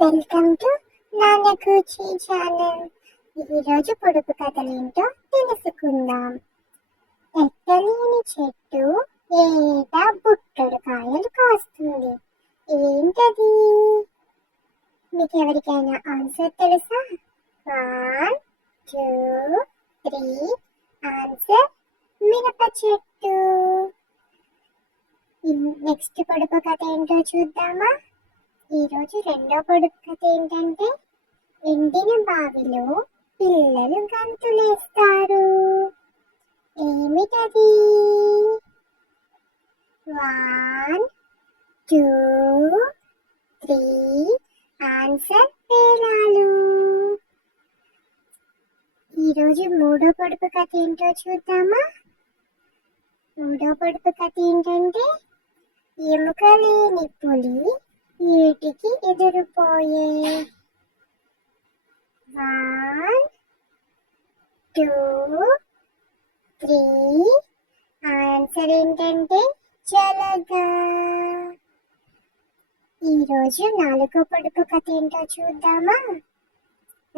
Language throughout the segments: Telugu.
Welcome to నాన్నకూచి channel. ఈరోజు పొడుపు కథలేంటో తెలుసుకుందాం. ఎక్కలేని చెట్టు ఏటా బుట్టడు కాయలు కాస్తుంది. ఏంటది? మీకు ఎవరికైనా ఆన్సర్ తెలుసా? 1, 2, 3 ఆన్సర్ మిరప చెట్టు. నెక్స్ట్ పొడుపు కథ ఏంటో చూద్దామా? ఈరోజు రెండో పొడుపు కథ ఏంటంటే, ఎండిన బావిలో పిల్లలు గంతులేస్తారు. ఏమిటది? 1, 2, 3 ఆన్సర్ పేలాలు. ఈరోజు మూడో పొడుపు కథ ఏంటో చూద్దామా? మూడో పొడుపు కథ ఏంటంటే, ఎముక లేని పులి ఏటికి ఎదురుపోయే. 1, 2, 3 ఆన్సర్ ఏంటంటే జలగా. ఈరోజు నాలుగో పొడుపు కథ ఏంటో చూద్దామా?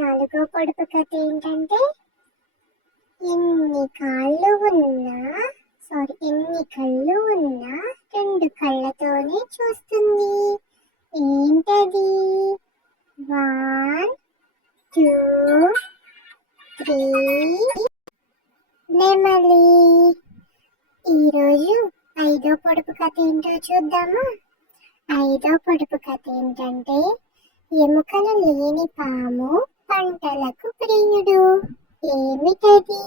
నాలుగో పొడుపు కథ ఏంటంటే, ఎన్ని కళ్ళు ఉన్నా 2 కళ్ళతోనే చూస్తుంది. ఏంటది? 1, 2, 3 నెమలి. ఈరోజు ఐదో పొడుపు కథ ఏంటో చూద్దామా? ఐదో పొడుపు కథ ఏంటంటే, ఎముకలు లేని పాము పంటలకు ప్రియుడు. ఏమిటది?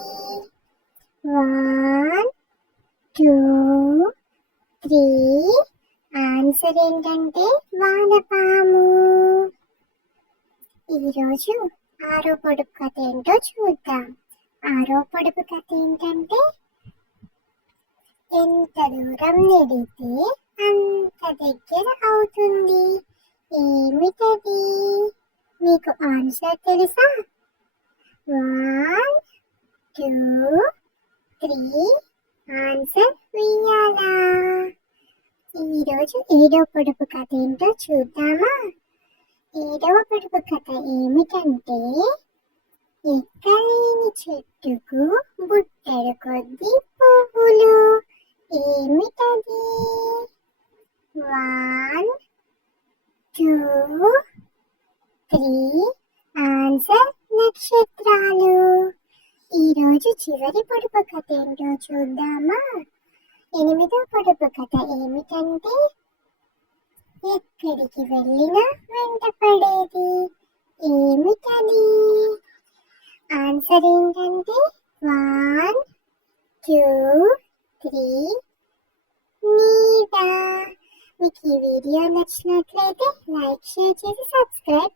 1, 2, 3 ఆన్సర్ ఏంటంటే వానపాము. ఈరోజు ఆరో పొడుపు కథ ఏంటో చూద్దాం. ఆరో పొడుపు కథ ఏంటంటే, ఎంత దూరం నెడితే అంత దగ్గర అవుతుంది. ఏమిటది? మీకు ఆన్సర్ తెలుసా? 1, 2, 3 ఆన్సర్ ఉయ్యాల. ఈరోజు ఏడో పొడుపు కథ ఏంటో చూద్దామా? ఏడవ పొడుపు కథ ఏమిటంటే, ఎక్కలేని చెట్టుకు బుట్టెడు కొద్ది పువ్వులు. ఏమిటది? 1, 2, 3 ఆన్సర్ నక్షత్రాలు. ఈరోజు చివరి పొడుపు కథ ఏంటో చూద్దామా? ఎనిమిదో పొడుపు కథ ఏమిటంటే, ఎక్కడికి వెళ్ళినా వెంట పడేది. ఏమిటది? ఆన్సర్ ఏంటంటే 1, 2, 3 నీడ. మీకు ఈ వీడియో నచ్చినట్లయితే లైక్, షేర్ చేసి సబ్స్క్రైబ్